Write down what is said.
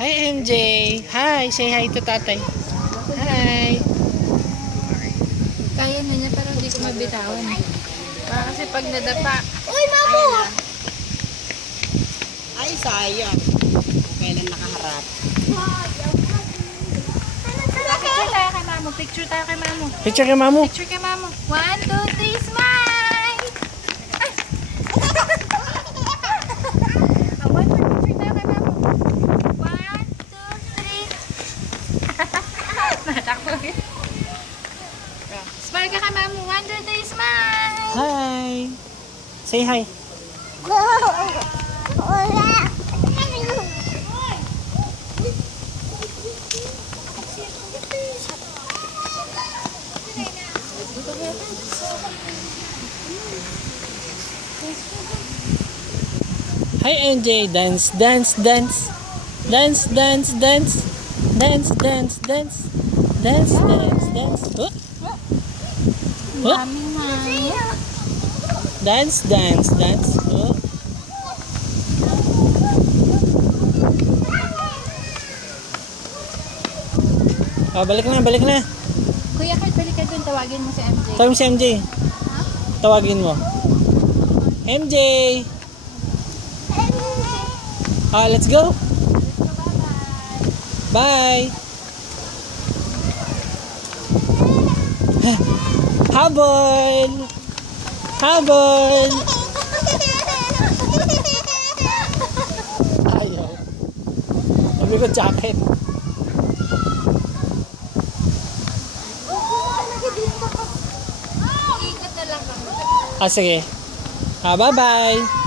Hi, MJ. Hi, say hi to tatay. Hi. Kaya na niya pero hindi ko mabitawan. Kasi pag nadapa. Uy, mamo! Ay, sayang. Kailan nakaharap. Picture tayo kay mamo. Picture tayo kay mamo. Picture kay mamo. Picture kay mamo. 1, 2, 3, smile! One more picture tayo kay mamo. 1, 2, 3. Natakbo. Smile ka kay mamo. 1, 2, 3, smile! Hi. Say hi. Wala. Hi, MJ. Dance, dance, dance. Dance, dance, dance. Dance, dance, dance. Dance, dance, dance. Oh. Oh. Daming mami. Dance, dance, dance. Oh. Oh, balik na, balik na. Kuya Kurt, balik ka dun. Tawagin mo si MJ. Tawagin mo si MJ. Tawagin mo. MJ. Let's go. Bye. Habol. Habol. Ayaw. Sabi ko jacket. Ikot na lang kami. Sige. Bye-bye.